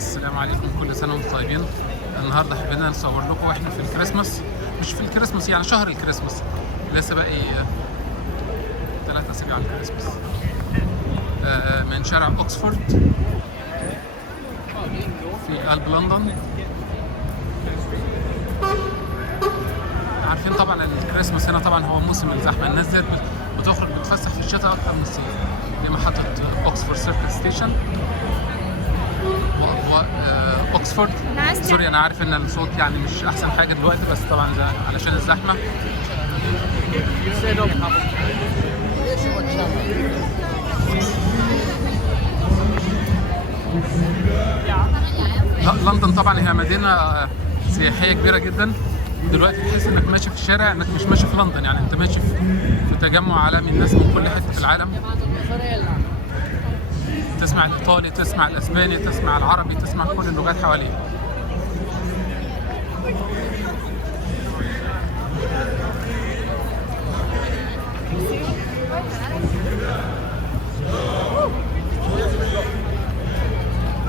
السلام عليكم، كل سنة وانتم طيبين. النهارده حبينا نصور لكم واحنا في الكريسماس، مش في الكريسماس يعني شهر الكريسماس، لسه باقي 3 أسابيع على الكريسماس. من شارع اوكسفورد في قلب لندن. عارفين طبعا الكريسماس هنا طبعا هو موسم الزحمة، الناس دي بتخرج بتتفسح في الشتاء أكتر من الصيف. دي محطة اوكسفورد سيركل ستيشن اوكسفورد. سوري انا عارف ان الصوت يعني مش احسن حاجه دلوقتي، بس طبعا ده علشان الزحمه. لندن طبعا هي مدينه سياحيه كبيره جدا. دلوقتي تحس انك ماشي في الشارع انك مش ماشي في لندن، يعني انت ماشي في تجمع عالمي، الناس من كل حته في العالم. تسمع الايطالي، تسمع الاسباني، تسمع العربي، تسمع كل اللغات حواليه.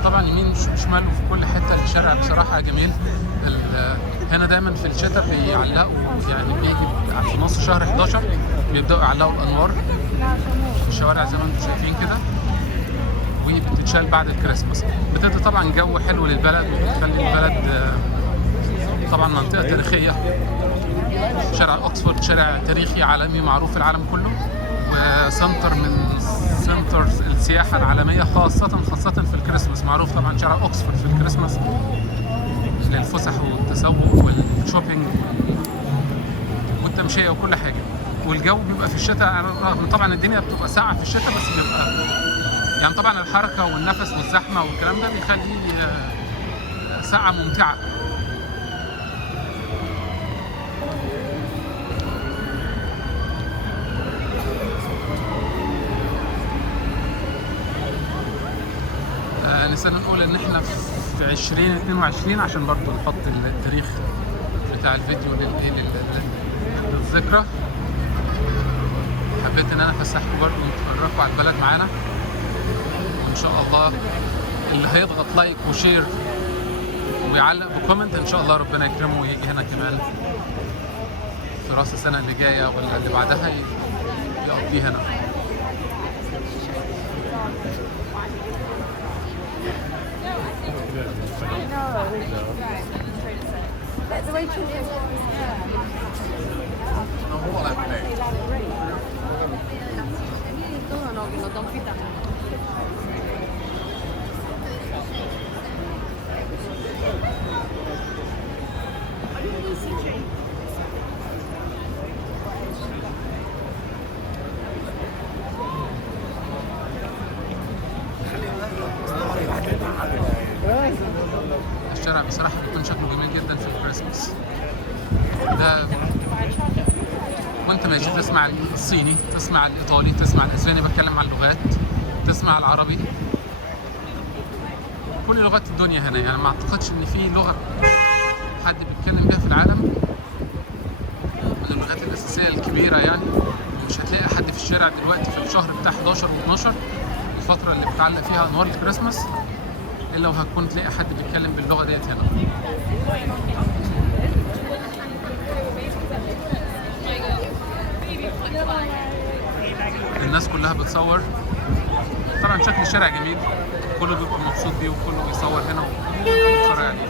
طبعا يمين شمال وفي كل حته الشارع بصراحه جميل. هنا دايما في الشتاء بيعلقوا، يعني بيجي في نص شهر 11 بيبداوا يعلقوا الانوار في الشوارع زي ما انتم شايفين كده، وبتتشال بعد الكريسماس. بتدي طبعا جو حلو للبلد، وبتخلي البلد طبعا منطقه تاريخيه. شارع اوكسفورد شارع تاريخي عالمي معروف في العالم كله، وسنتر من سنتر السياحه العالميه، خاصه في الكريسماس. معروف طبعا شارع اوكسفورد في الكريسماس للفسح والتسوق والشوبينج والتمشيه وكل حاجه. والجو بيبقى في الشتاء طبعا الدنيا بتبقى ساقعه في الشتاء، بس بيبقى يعني طبعا الحركه والنفس والزحمه والكلام ده بيخليه ساعه ممتعه. نسينا نقول ان احنا في 2022 عشان برضو نحط التاريخ بتاع الفيديو للذكرى. حبيت ان انا افسحكم برضو ونتفرجوا على البلد معانا، وان شاء الله اللي هيضغط لايك وشير ويعلق بكومنت ان شاء الله ربنا يكرمه ويجي هنا كمان في راس السنه اللي جايه ولا اللي بعدها يقضي هنا. الشارع بصراحة بيكون شكله جميل جدا في الكريسماس ده، وانت ماشي تسمع الصيني، تسمع الايطالي، تسمع الاسباني، بتكلم عن اللغات، تسمع العربي، كل لغات الدنيا هنا. يعني ما اعتقدش ان في لغة حد بيتكلم بيها في العالم من اللغات الاساسية الكبيرة يعني. ومش هتلاقي حد في الشارع دلوقتي في الشهر بتاع 11 و12 الفترة اللي بتعلق فيها انوار الكريسماس الا وهتكون تلاقي حد بيتكلم باللغه ديت هنا. الناس كلها بتصور. طبعا شكل الشارع جميل، كله بيبقى مبسوط بيه وكله بيصور هنا وبيتفرج عليه.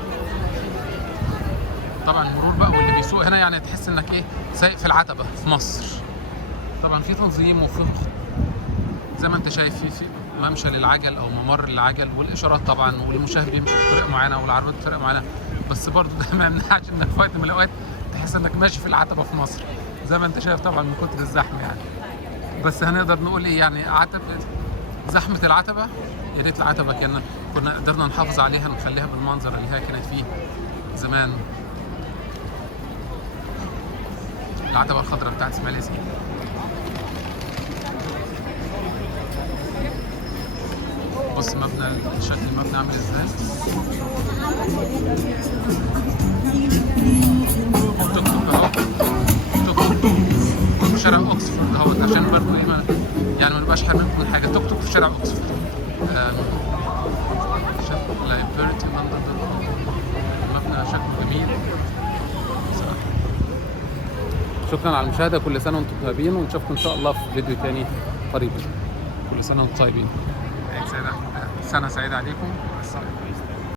طبعا المرور بقى واللي بيسوق هنا يعني تحس انك ايه، سايق في العتبه في مصر. طبعا في تنظيم وفي زي ما انت شايف في ممشى للعجل او ممر للعجل، والاشارات طبعا، والمشاهد بيمشي بطريقه معينه والعربيات بطريقه معينه. بس برضه ده ما يمنعش انك في وقت من الاوقات تحس انك ماشي في العتبه في مصر زي ما انت شايف طبعا من كتر الزحمه يعني. بس هنقدر نقول ايه يعني، زحمه العتبه يا ريت العتبه كنا قدرنا نحافظ عليها، نخليها بالمنظر اللي هي كانت فيه زمان. العتبه الخضراء بتاعت اسماعيل ياسين. بص شكل المبنى عامل ازاي. توك توك اهو، توك توك في شارع اوكسفورد اهوت، عشان برضه ايه يعني ما نبقاش حارمينكم من حاجه. توك توك في شارع اوكسفورد. لايبرتي شكرا على المشاهده، كل سنه وانتم طيبين، ونشوفكم ان شاء الله في فيديو تاني قريبا. كل سنه وانتم طيبين. سنه سعيده عليكم. السلام عليكم.